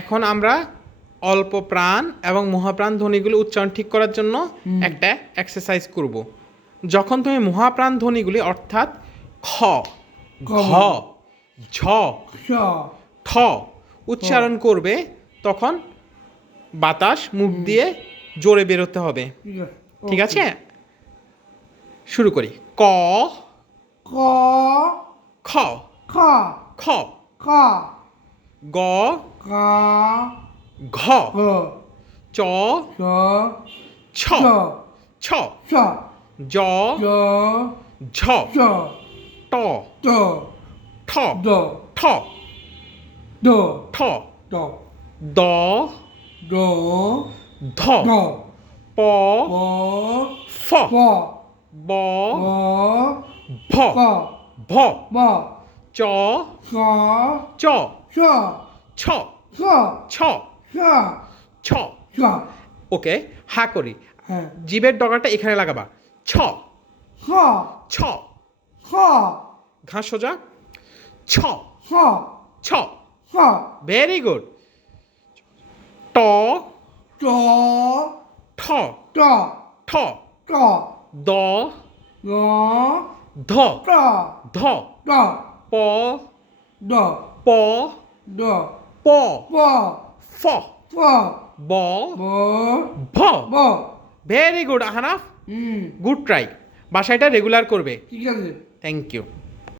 এখন আমরা অল্প প্রাণ এবং মহাপ্রাণ ধ্বনিগুলি উচ্চারণ ঠিক করার জন্য একটা এক্সারসাইজ করব। যখন তুমি মহাপ্রাণ ধ্বনিগুলি অর্থাৎ খ, ঘ, ঝ, ঠ উচ্চারণ করবে, তখন বাতাস মুখ দিয়ে জোরে বেরোতে হবে। ঠিক আছে, শুরু করি। ক, ক, খ, খ, খ, খ, গ, গ, ঘ, গ, চ, চ, ছ, ছ, ছ, জ, জ, ঝ, জ, ট, ট, ঠ, ড, ঠ, ড, ঠ, ড, দ, ড, ধ, ড, প, প, ফ, প, ব, ব, ভ, ক, ভ, ব, চ, খ, চ, ছ, ছ, ছ, ছ, ছ, ছ। ছ, ওকে, হা করি। হ্যাঁ, জিভের ডগাটা এখানে লাগাবা। ছ, খ, ছ, খ, ঘাস সোজা, ছ, খ, ছ। খ, ভেরি গুড। ট, ট, ঠ, ট, ঠ, ট, দ, ল, ধ, ট, ধ, ট, প, ড, প, ড, প, প, ফ, প, ব, ব, ভ। ব, very good Ahnaf, hmm, good try. বাসায় এটা রেগুলার করবে। ঠিক আছে। Thank you.